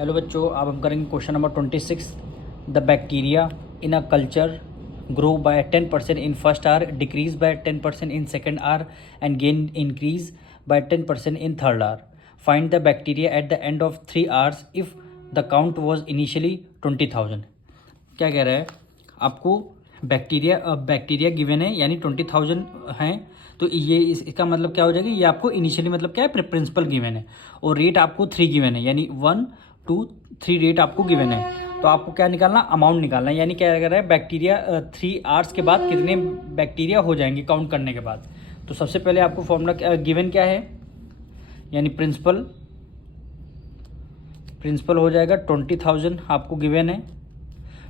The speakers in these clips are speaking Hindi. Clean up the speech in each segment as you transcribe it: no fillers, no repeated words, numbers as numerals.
हेलो बच्चों, अब हम करेंगे question number 26। The bacteria in a culture grow by 10% in first hour, decrease by 10% in second hour and gain increase by 10% in third hour. Find the bacteria at the end of 3 hours if the count was initially 20,000। क्या कह रहा है आपको? बैक्टीरिया गिवन है यानी 20,000 हैं, तो ये इसका मतलब क्या हो जाएगा? ये आपको इनिशियली मतलब क्या है? प्रिंसिपल गिवन है और रेट आपको 3 गिवन है, यानी 1 2 3 रेट आपको गिवन है। तो आपको क्या निकालना? अमाउंट निकालना है। यानी क्या कह रहा है? बैक्टीरिया 3 आवर्स के बाद कितने बैक्टीरिया हो जाएंगे काउंट करने के बाद। तो सबसे पहले आपको फॉर्मूला गिवन क्या है, यानी प्रिंसिपल हो जाएगा 20,000 आपको गिवन है।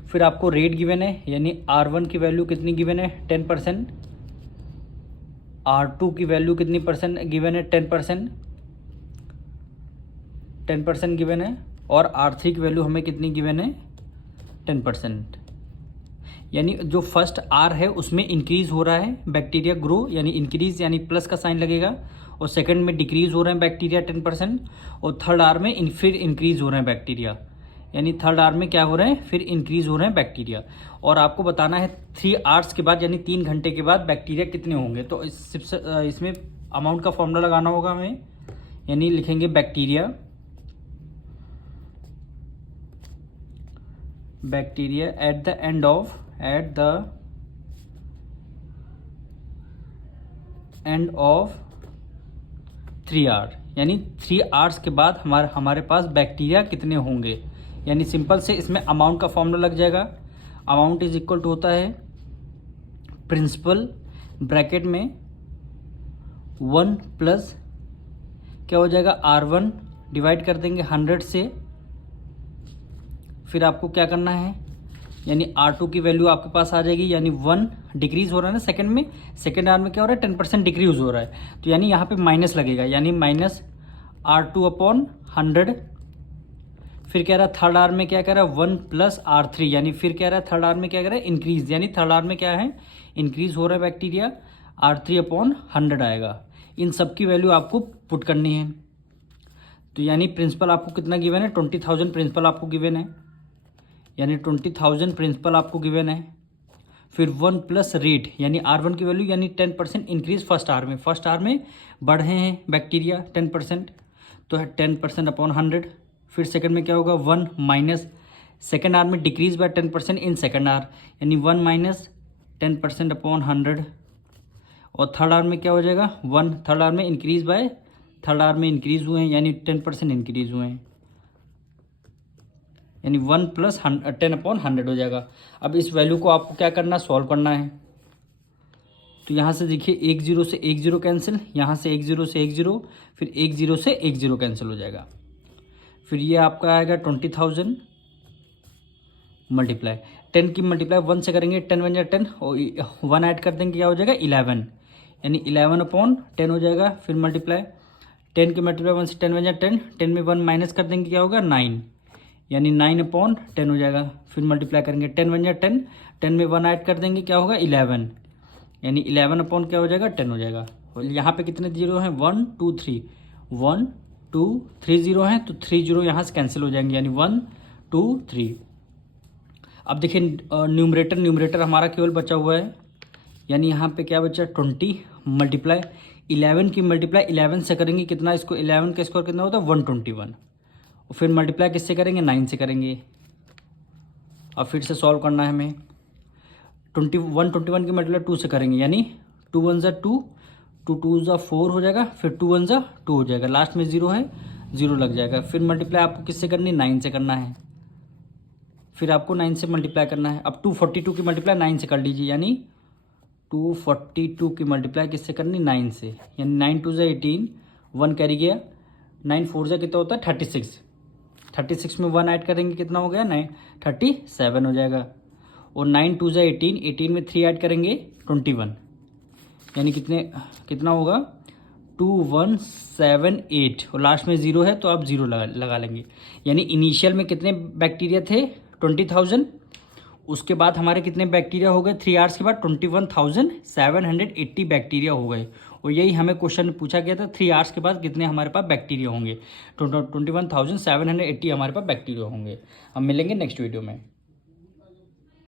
फिर आपको रेट गिवन है, यानी R1 की वैल्यू कितनी गिवन है? 10%। R2 की वैल्यू कितनी परसेंट गिवन है? 10% गिवन है। और R3 की वैल्यू हमें कितनी गिवन है? 10%। यानी जो फर्स्ट R है उसमें इंक्रीज हो रहा है बैक्टीरिया ग्रो, यानी इंक्रीज यानी प्लस का साइन लगेगा। और सेकंड में डिक्रीज हो रहे हैं बैक्टीरिया 10%। और थर्ड R में फिर इंक्रीज हो रहे हैं बैक्टीरिया, यानी थर्ड आवर में क्या हो रहे हैं? फिर इंक्रीज हो रहे हैं बैक्टीरिया। और आपको बताना है 3 आवर्स के बाद यानी 3 घंटे के बाद बैक्टीरिया कितने होंगे। तो इसमें अमाउंट का फॉर्मूला लगाना होगा हमें, यानी लिखेंगे bacteria at the end of 3 hour, यानी 3 आवर्स के बाद हमारे पास बैक्टीरिया कितने होंगे। यानी सिंपल से इसमें अमाउंट का फॉर्मूला लग जाएगा। अमाउंट इज इक्वल टू होता है प्रिंसिपल ब्रैकेट में 1 प्लस क्या हो जाएगा? R1 डिवाइड कर देंगे 100 से। फिर आपको क्या करना है, यानी R2 की वैल्यू आपके पास आ जाएगी, यानी 1 डिक्रीज हो रहा है ना सेकंड में, सेकंड आवर में क्या हो रहा है? 10% डिक्रीज हो रहा है, तो यानी यहाँ पे माइनस लगेगा, यानी माइनस R2 अपॉन 100। फिर कह रहा है थर्ड आवर में क्या कह रहा है? 1 प्लस R3, यानी फिर कह रहा है थर्ड आवर में क्या कह रहा है? इंक्रीज, यानी थर्ड आवर में क्या है? इंक्रीज हो रहा है बैक्टीरिया, R3 अपॉन 100 आएगा। इन सब की वैल्यू आपको पुट करनी है। तो यानी प्रिंसिपल आपको कितना गिवन है? 20,000 प्रिंसिपल आपको गिवन है, यानी 20,000 प्रिंसिपल आपको गिवन है। फिर 1 प्लस रेट, यानी R1 की वैल्यू, यानी 10% इंक्रीज फर्स्ट आवर में बढ़ रहे हैं बैक्टीरिया 10%, तो है 10% अपॉन 100। फिर सेकंड में क्या होगा? 1 माइनस सेकंड आवर में decrease by 10% in second hour, यानी 1 माइनस 10% अपॉन 100। और थर्ड आवर में क्या हो जाएगा? 1 थर्ड आवर में इंक्रीज बाय थर्ड आवर में इंक्रीज हुए हैं, यानी 10% इंक्रीज हुए हैं, यानी 1 प्लस 10 अपॉन 100 हो जाएगा। अब इस वैल्यू को आपको क्या करना? सॉल्व करना है। तो यहाँ से देखिए 1 0 से 1 0 कैंसिल, यहाँ से 1 0 से 1 0, फिर 1 0 से 1 0 कैंसिल हो जाएगा। फिर ये आपका आएगा 20,000 मल्टीप्लाई 10 की मल्टीप्लाई 1 से करेंगे, 10 बन जाएगा 10, और 1 ऐड कर देंगे क्या हो जाएगा? 11, यानी 11 अपॉन 10 हो जाएगा। फिर मल्टीप्लाई 10 की मल्टीप्लाई 1 से 10 बन जाएगा 10, 10 में 1 माइनस कर देंगे क्या होगा? 9, यानी 9 अपॉन 10 हो जाएगा। फिर मल्टीप्लाई करेंगे 10 बन जाएगा 10, 10 में 1 ऐड कर देंगे क्या होगा? 11, यानी 11 अपॉन क्या हो जाएगा? 10 हो जाएगा। और यहाँ पे कितने जीरो हैं? 1 2 3, 1 2 3 जीरो हैं, तो 3 जीरो यहाँ से कैंसिल हो जाएंगे, यानी 1 2 3। अब देखिए न्यूमरेटर हमारा केवल बचा हुआ है, यानी यहाँ पे क्या बचा? 20 मल्टीप्लाई 11 की मल्टीप्लाई 11 से करेंगे कितना? इसको 11 का स्क्वायर कितना होता है? 121। और फिर मल्टीप्लाई किससे करेंगे? 9 से करेंगे। अब फिर से सॉल्व करना है हमें। 121 की मल्टीप्लाई 2 से करेंगे, यानी 2 1 ज़ा 2, 2 2 ज़ा 4 हो जाएगा, फिर 2 1 ज़ा 2 हो जाएगा, लास्ट में 0 है, 0 लग जाएगा। फिर मल्टीप्लाई आपको किससे करनी? 9 से करना है। फिर आपको 9 से मल्टीप्लाई करना है। अब 242 की मल्टीप्लाई 9 से कर लीजिए, यानी 242 की मल्टीप्लाई किससे करनी? 9 से, यानी 9 2 ज़ा 18, 1 कैरी गया, 9 4 ज़ा कितना होता है? 36, 36 में 1 ऐड करेंगे कितना हो गया? 37 हो जाएगा। और 9 2 ज़ा 18, 18 में 3 ऐड करेंगे 21, यानी कितना होगा? 2178, और लास्ट में 0 है तो आप 0 लगा लेंगे। यानी इनिशियल में कितने बैक्टीरिया थे? 20,000। उसके बाद हमारे कितने बैक्टीरिया हो गए 3 आवर्स के बाद? 21,780 बैक्टीरिया हो गए। और यही हमें क्वेश्चन पूछा गया था 3 आवर्स के बाद कितने हमारे पास बैक्टीरिया होंगे। 21,780 हमारे पास बैक्टीरिया होंगे। हम मिलेंगे नेक्स्ट वीडियो में।